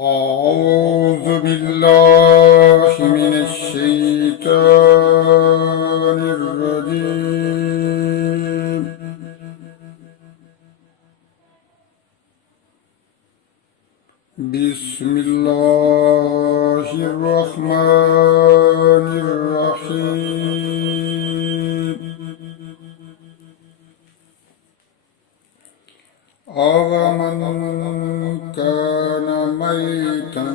أعوذ بالله من الشيطان الرجيم. بسم الله الرحمن الرحيم. أَوَمَنْ كَانَ مَيْتًا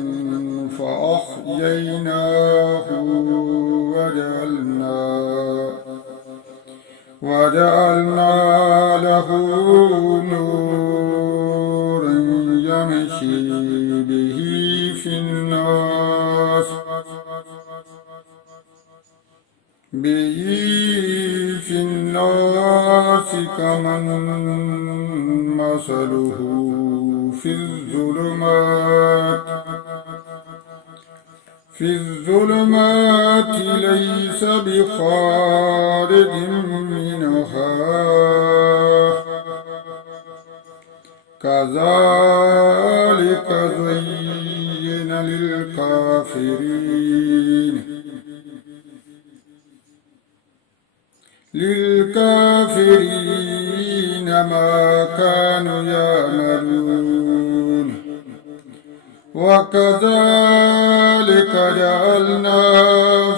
فَأَحْيَيْنَاهُ وَجَعَلْنَا لَهُ نُورًا يَمْشِي بِهِ في الناس كمن مثله في الظلمات ليس بخارج منها كذلك زين للكافرين ما كانوا يعملون. وكذلك جعلنا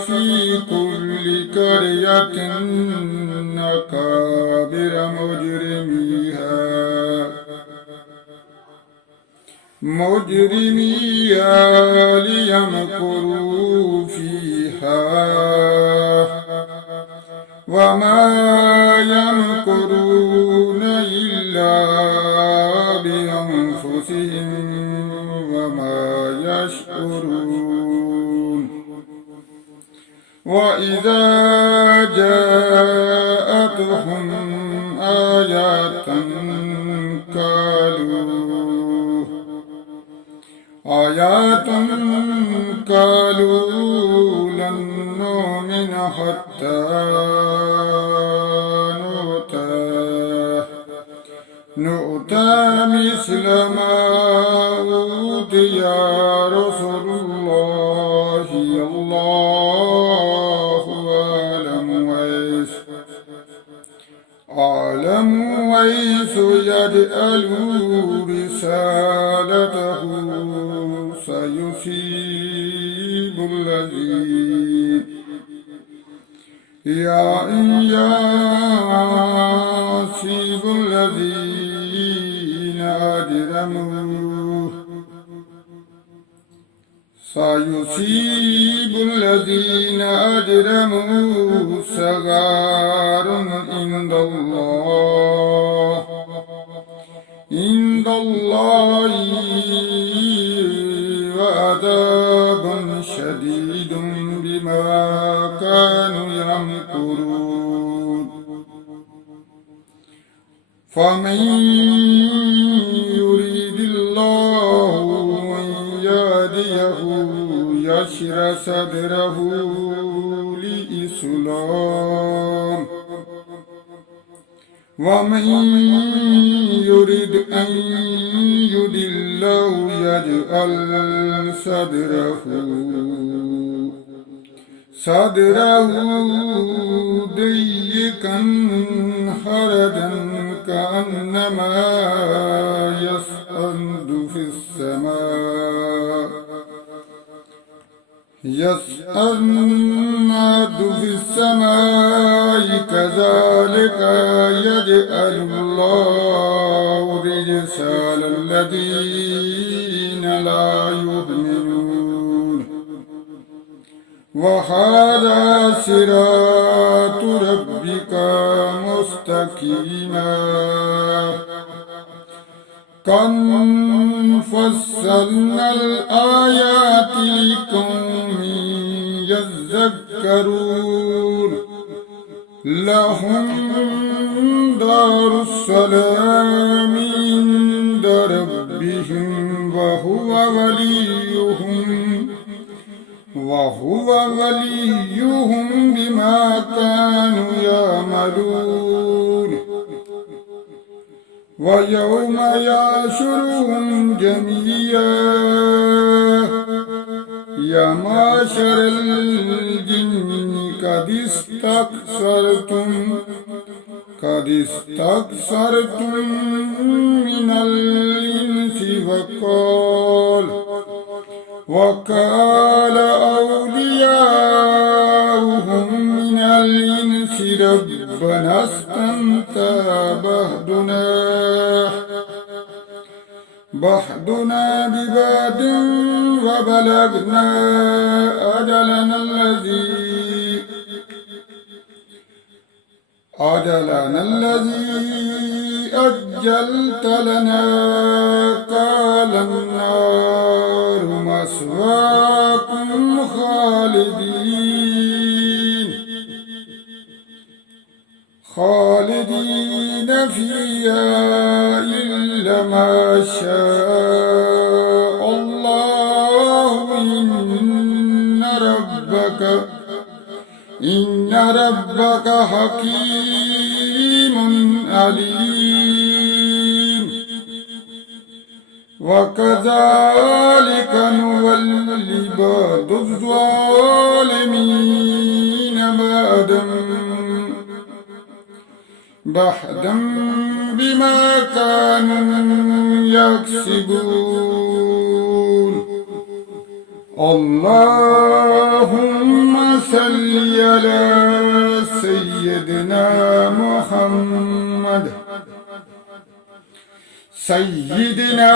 في كل قرية أكابر مجرميها ليمكروا فيها وما يمكرون إلا بأنفسهم وما يشعرون. وإذا جاءتهم آيات قالوا لن نؤمن حتى نؤتى مثل ما أوتي رسل الله. الله أعلم حيث يجعل رسالته سيصيب الذين أجرموا صغار عند الله وعذاب شديد بما كانوا يمكرون. فمن يريد الله أن يهديه يشرح صدره للإسلام ومن يريد أن يضله يجعل صدره ضيقا حرجا كأنما يصعد في السماء كذلك يجعل الله الرجس على الذين لا يؤمنون. وهذا صراط ربك مستقيما قد فصلنا الآيات لقوم يذكرون. لهم دار السلام عند ربهم وهو وليهم بما كانوا يعملون. ويوم يحشرهم جميعا استكثرتم من الإنس وقال أولياؤهم من الإنس ربنا استمتع بعضنا ببعض وبلغنا أجلنا الذي أجلت لنا قال النار مثواكم خالدين فيها إلا ما شاء الله إن ربك حكيم عليم وكذلك نولي بعض الظالمين بعدا بما كانوا يكسبون اللهم صل على سيدنا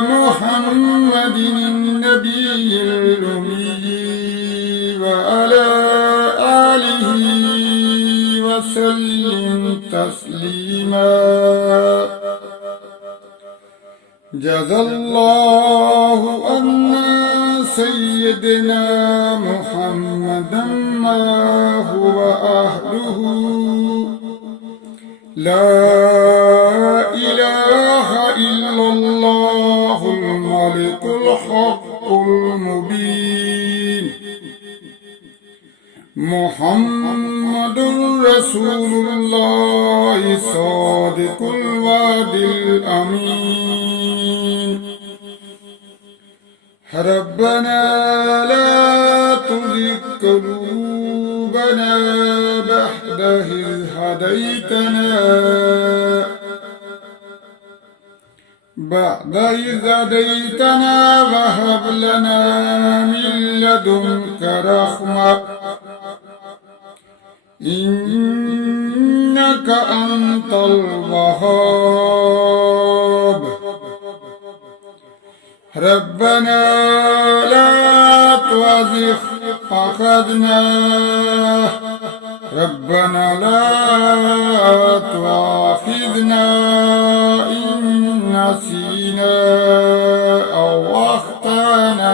محمد النبي الأمي وعلى آله وسلم تسليما جزا الله عنا سيدنا محمدا ما هو أهله لا إله إلا الله الملك الحق المبين محمد رسول الله صادق الوعد الأمين ربنا لا تزغ قلوبنا بعد إذ هديتنا وهب لنا من لدنك رحمة إنك أنت الوهاب ربنا لا تزغ ربنا لا تؤاخذنا إن نسينا أو أخطأنا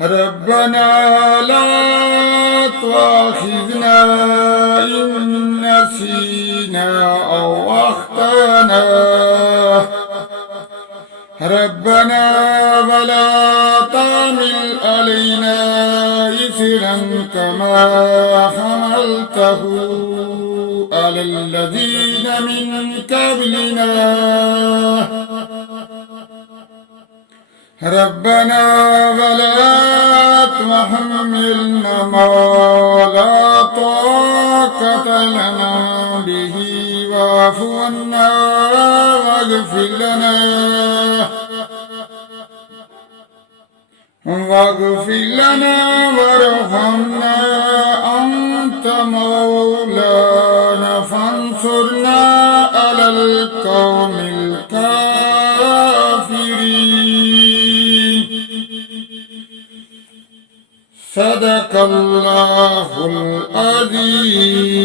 ربنا لا تؤاخذنا إن نسينا أو أخطأنا ربنا ولا تحمل علينا إصرا كما حملته على الذين من قبلنا ربنا ولا تحملنا ما لا طاقة لنا به واعف عنا واغفر لنا وارحمنا أنت مولانا فانصرنا على القوم الكافرين صدق الله العظيم.